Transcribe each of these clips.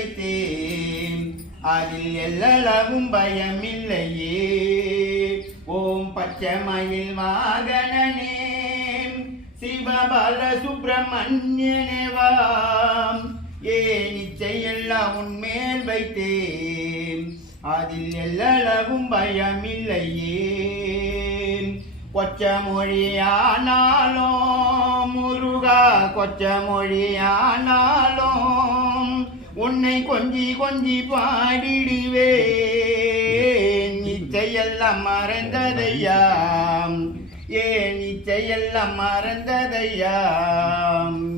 வைத்தேன் அதில் எல்லளவும் பயமில்லையே. ஓம் பச்சமயில் வாகனனே. சிவபால சுப்பிரமணியனேவாம் ஏன் இச்சையெல்லாம் உன்மேல் வைத்தேன். அதில் எல்லளவும் பயமில்லையே. கொச்ச மொழியானாலும் முருகா கொச்ச மொழியானாலும் உன்னை கொஞ்சி கொஞ்சி பாடிடுவேன். இச்சையெல்லாம் மறந்ததையாம். ஏன் இச்சையெல்லாம் மறந்ததையாம்?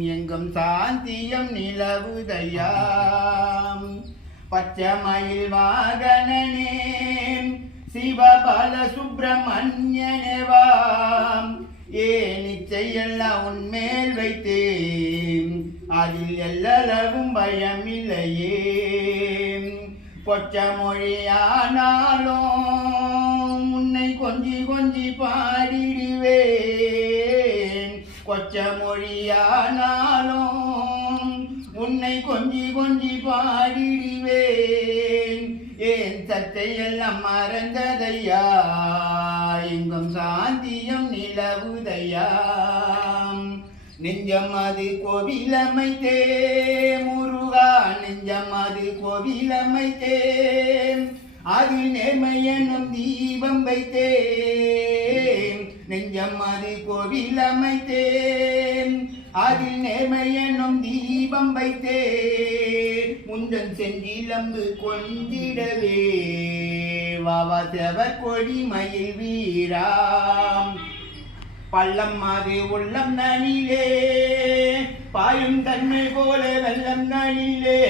எங்கும் சாந்தியம் நிலவுதையாம். பச்சைமயில் வாகனனே சிவபால சுப்பிரமணியனேவாம் ஏன் இச்சையெல்லாம் உன்மேல் வைத்தே அதில் எல்லளவும் பயமில்லையே. கொச்ச மொழியானாலும் உன்னை கொஞ்சி கொஞ்சி பாடிடுவேன். கொச்ச மொழியானாலும் உன்னை கொஞ்சி கொஞ்சி பாடிடுவேன். ஏன் சத்தையெல்லாம் மறந்ததையா? எங்கும் சாந்தியம் நிலவுதையா? நெஞ்சம் அது கோவிலமைத்தே முருகா நெஞ்சம் அது கோவிலமைத்தே. அது நேர்மையனும் தீபம் வைத்தேன் நெஞ்சம் அது கோவிலமைத்தேன் அதில் நேர்மையனும் தீபம் வைத்தே முந்தன் செஞ்சிலம்பு கொண்டிடவே. வாவா செவர் கொடி மயில் வீராம். பள்ளம் அது உள்ளம் நனிலே பாயும் தன்மை போல வெள்ளம் நனிலே.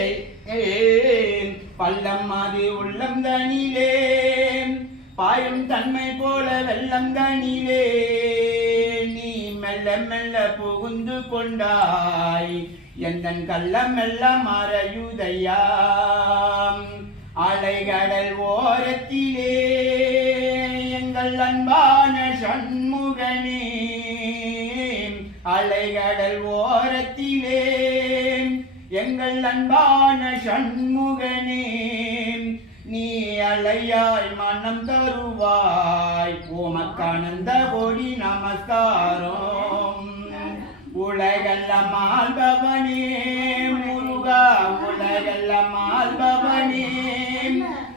பள்ளம் அது உள்ளம் தனிலே பாயும் தன்மை போல வெள்ளம் தனிலே நீ மெல்ல மெல்ல புகுந்து கொண்டாய் எந்தன் கள்ளம் எல்லாம் மறையுதையாம் எங்கள் அன்பான சண்முகனே அலைகடல் ஓரத்திலே. எங்கள் அன்பான சண்முகனே நீ அலையாய் மனம் தருவாய். ஓமக்கானந்த கொடி நமஸ்காரம். உலகெல்லாம் ஆள்பவனே முருகா உலகெல்லாம் ஆள்பவனே.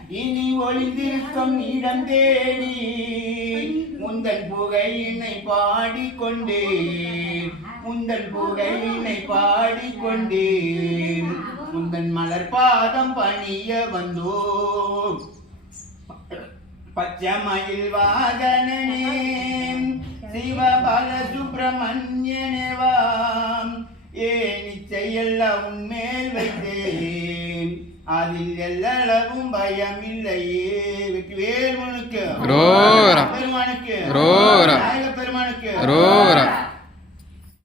இனி ஒளிந்திருக்கும் இடம் தேடி முந்தன் புகையினை பாடிக்கொண்டே முந்தன் புகையினை பாடிக்கொண்டே முந்தன் மலர் பாதம் பணிய வந்தோம். பச்சைமயில் வாகனனே சிவபால சுப்பிரமணியனேவாம் ஏன் இச்சையெல்லாம் உன்மேல் வைத்தேன். அதில் எல்லளவும் பயமில்லையே. வெற்றி வேல்வனுக்கு ரோரா. பெருமானுக்கு. பெருமானுக்கு ரோ